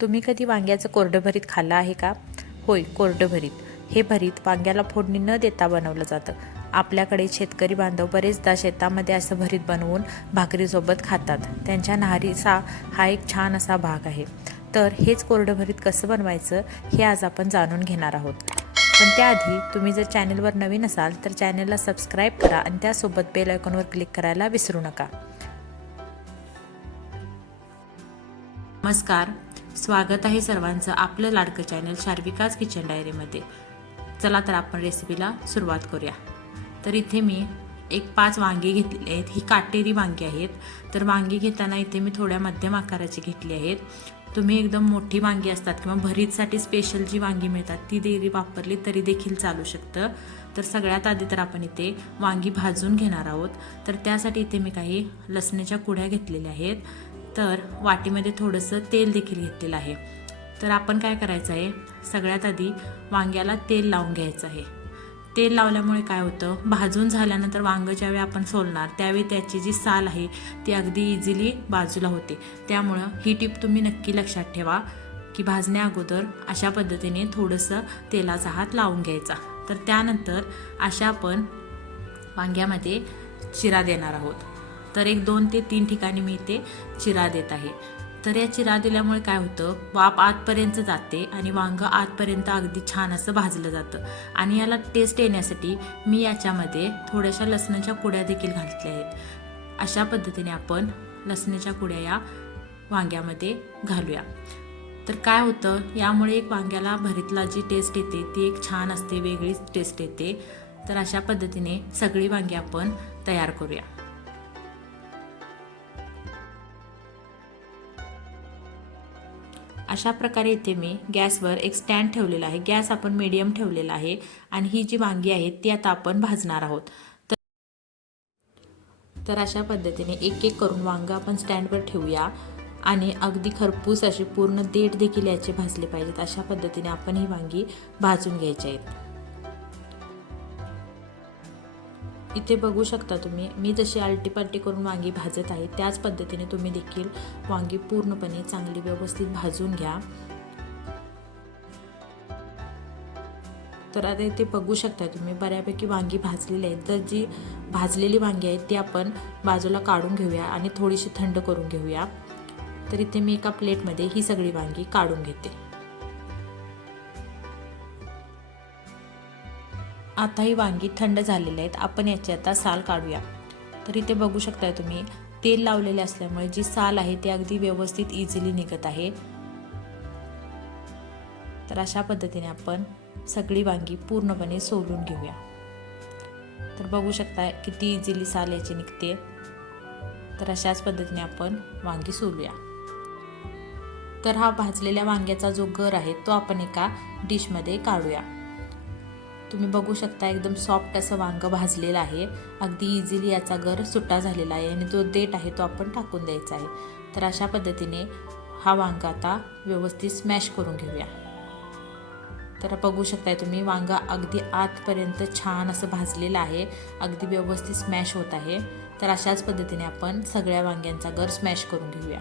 तुम्ही कधी वांग्याचं कोरडं भरीत खाल्लं आहे का? होय, कोरडं भरीत. हे भरीत वांग्याला फोडणी न देता बनवलं जातं. आपल्याकडे शेतकरी बांधव बरेचदा शेतामध्ये असं भरीत बनवून भाकरीसोबत खातात. त्यांच्या न्याहारीचा हा एक छान असा भाग आहे. तर हेच कोरडं भरीत कसं बनवायचं हे आज आपण जाणून घेणार आहोत. पण त्याआधी तुम्ही जर चॅनलवर नवीन असाल तर चॅनलला सबस्क्राईब करा आणि त्यासोबत बेल आयकॉनवर क्लिक करायला विसरू नका. नमस्कार, स्वागत आहे सर्वांचं आपलं लाडकं चॅनल शार्विकाज किचन डायरीमध्ये. चला तर आपण रेसिपीला सुरुवात करूया. तर इथे मी 5 वांगी घेतलेली आहेत. ही काटेरी वांगी आहेत. तर वांगी घेताना इथे मी थोड्या मध्यम आकाराची घेतली आहेत. तुम्ही एकदम मोठी वांगी असतात किंवा भरीतसाठी स्पेशल जी वांगी मिळतात ती देरी वापरली तरी देखील चालू शकतं. तर सगळ्यात आधी तर आपण इथे वांगी भाजून घेणार आहोत. तर त्यासाठी इथे मी काही लसणाच्या कुड्या घेतलेल्या आहेत. तर वाटीमध्ये थोडंसं तेल देखील घेतलेलं आहे. तर आपण काय करायचं आहे, सगळ्यात आधी वांग्याला तेल लावून घ्यायचं आहे. तेल लावल्यामुळे काय होतं, भाजून झाल्यानंतर वांगं ज्यावेळी आपण सोलणार त्यावेळी त्याची जी साल आहे ती अगदी इझिली बाजूला होते. त्यामुळं ही टिप तुम्ही नक्की लक्षात ठेवा की भाजण्या अगोदर अशा पद्धतीने थोडंसं तेलाचा हात लावून घ्यायचा. तर त्यानंतर अशा आपण वांग्यामध्ये चिरा देणार आहोत. तर 2 ते 3 ठिकाणी मी इथे चिरा देत आहे. तर या चिरा दिल्यामुळे काय होतं, वाफ आतपर्यंत जाते आणि वांगं आतपर्यंत अगदी छान असं भाजलं जातं. आणि याला टेस्ट येण्यासाठी मी याच्यामध्ये थोड्याशा लसणाच्या कुड्या देखील घातल्या आहेत. अशा पद्धतीने आपण लसणाच्या कुड्या या वांग्यामध्ये घालूया. तर काय होतं, यामुळे एक वांग्याला भरीतला जी टेस्ट येते ती एक छान असते, वेगळीच टेस्ट येते. तर अशा पद्धतीने सगळी वांगी आपण तयार करूया. अशा प्रकारे इथे मी गॅसवर एक स्टँड ठेवलेला आहे. गॅस आपण मीडियम ठेवलेला आहे आणि ही जी वांगी आहेत ती आता आपण भाजणार आहोत. तर अशा पद्धतीने एक एक करून वांगं आपण स्टँडवर ठेवूया आणि अगदी खरपूस असे पूर्ण देठ देखील याचे भाजले पाहिजेत. अशा पद्धतीने आपण ही वांगी भाजून घ्यायची आहेत. इथे बघू शकता तुम्ही, मी जशी आलटीपालटी करून वांगी भाजत आहे त्याच पद्धतीने तुम्ही देखील वांगी पूर्णपणे चांगली व्यवस्थित भाजून घ्या. तर आता इथे बघू शकता तुम्ही बऱ्यापैकी वांगी भाजलेली आहेत. तर जी भाजलेली वांगी आहेत ती आपण बाजूला काढून घेऊया आणि थोडीशी थंड करून घेऊया. तर इथे मी एका प्लेटमध्ये ही सगळी वांगी काढून घेते. आता ही वांगी थंड झालेली आहेत. आपण याची आता साल काढूया. तर इथे बघू शकता तुम्ही, तेल लावलेले असल्यामुळे जी साल आहे ती अगदी व्यवस्थित इझिली निघत आहे. तर अशा पद्धतीने आपण सगळी वांगी पूर्णपणे सोलून घेऊया. तर बघू शकता किती इझिली साल याची निघते. तर अशाच पद्धतीने आपण वांगी सोलूया. तर हा भाजलेल्या वांग्याचा जो गर आहे तो आपण एका डिशमध्ये काढूया. तुम्ही बघू शकता एकदम सॉफ्ट असं वांगं भाजलेलं आहे. अगदी इझिली याचा गर सुट्टा झालेला आहे आणि जो देठ आहे तो आपण टाकून द्यायचा आहे. तर अशा पद्धतीने हा वांगा आता व्यवस्थित स्मॅश करून घेऊया. तर बघू शकताय तुम्ही, वांगा अगदी आतपर्यंत छान असं भाजलेलं आहे, अगदी व्यवस्थित स्मॅश होत आहे. तर अशाच पद्धतीने आपण सगळ्या वांग्यांचा गर स्मॅश करून घेऊया.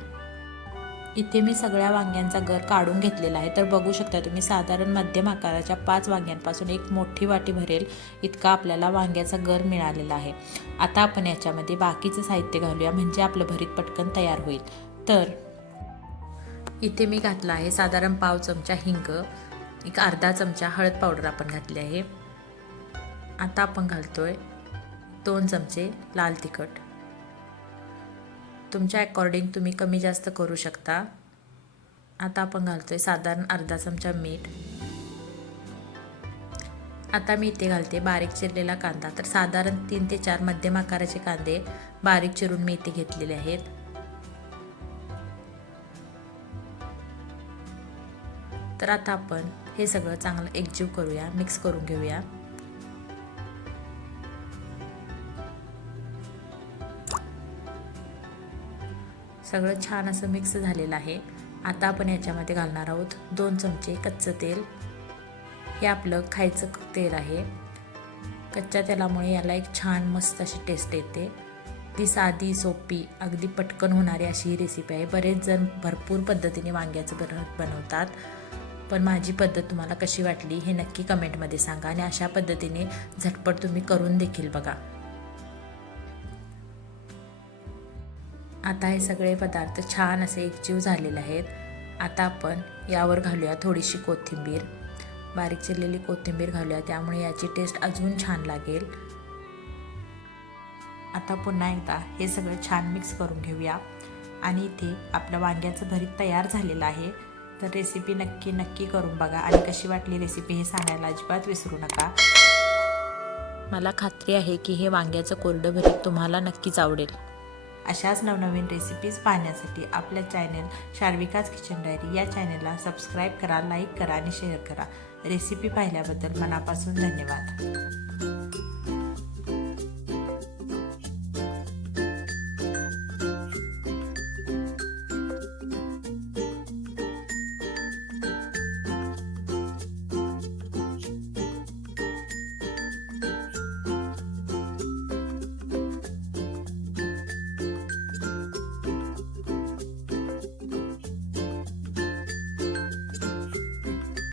इथे मी सगळ्या वांग्यांचा गर काढून घेतलेला आहे. तर बघू शकता तुम्ही, साधारण मध्यम आकाराच्या 5 वांग्यांपासून एक मोठी वाटी भरेल इतका आपल्याला वांग्याचा गर मिळालेला आहे. आता आपण याच्यामध्ये बाकीचं साहित्य घालूया म्हणजे आपलं भरीत पटकन तयार होईल. तर इथे मी घातला आहे साधारण पाव चमचा हिंग, एक अर्धा चमचा हळद पावडर आपण घातली आहे. आता आपण घालतोय 2 चमचे लाल तिखट. तुमच्या अकॉर्डिंग तुम्ही कमी जास्त करू शकता. आता आपण घालतोय साधारण अर्धा चमचा मीठ. आता मी इथे घालते बारीक चिरलेला कांदा. तर साधारण 3 ते 4 मध्यम आकाराचे कांदे बारीक चिरून मी इथे घेतलेले आहेत. तर आता आपण हे सगळं चांगलं एकजीव करूया, मिक्स करून घेऊया. सगळं छान असं मिक्स झालेलं आहे. आता आपण याच्यामध्ये घालणार आहोत 2 चमचे कच्चं तेल. हे आपलं खायचं तेल आहे. कच्च्या तेलामुळे याला एक छान मस्त अशी टेस्ट येते. ती साधी सोपी अगदी पटकन होणारी अशी ही रेसिपी आहे. बरेच जण भरपूर पद्धतीने वांग्याचं बनवतात, पण माझी पद्धत तुम्हाला कशी वाटली हे नक्की कमेंटमध्ये सांगा आणि अशा पद्धतीने झटपट तुम्ही करून देखील बघा. आता हे सगळे पदार्थ छान असे एकजीव झालेले आहेत. आता आपण यावर घालूया थोडीशी कोथिंबीर, बारीक चिरलेली कोथिंबीर घालूया, त्यामुळे याची टेस्ट अजून छान लागेल. आता पुन्हा एकदा हे सगळं छान मिक्स करून घेऊया आणि इथे आपलं वांग्याचं भरीत तयार झालेलं आहे. तर रेसिपी नक्की करून बघा आणि कशी वाटली रेसिपी हे सांगायला अजिबात विसरू नका. मला खात्री आहे की हे वांग्याचं कोरडं भरीत तुम्हाला नक्कीच आवडेल. अशाच नवनवीन रेसिपीज पाहण्यासाठी आपल्या चॅनल शार्विकाज किचन डायरी या चॅनलला सबस्क्राईब करा, लाईक करा आणि शेअर करा. रेसिपी पाहिल्याबद्दल मनापासून धन्यवाद.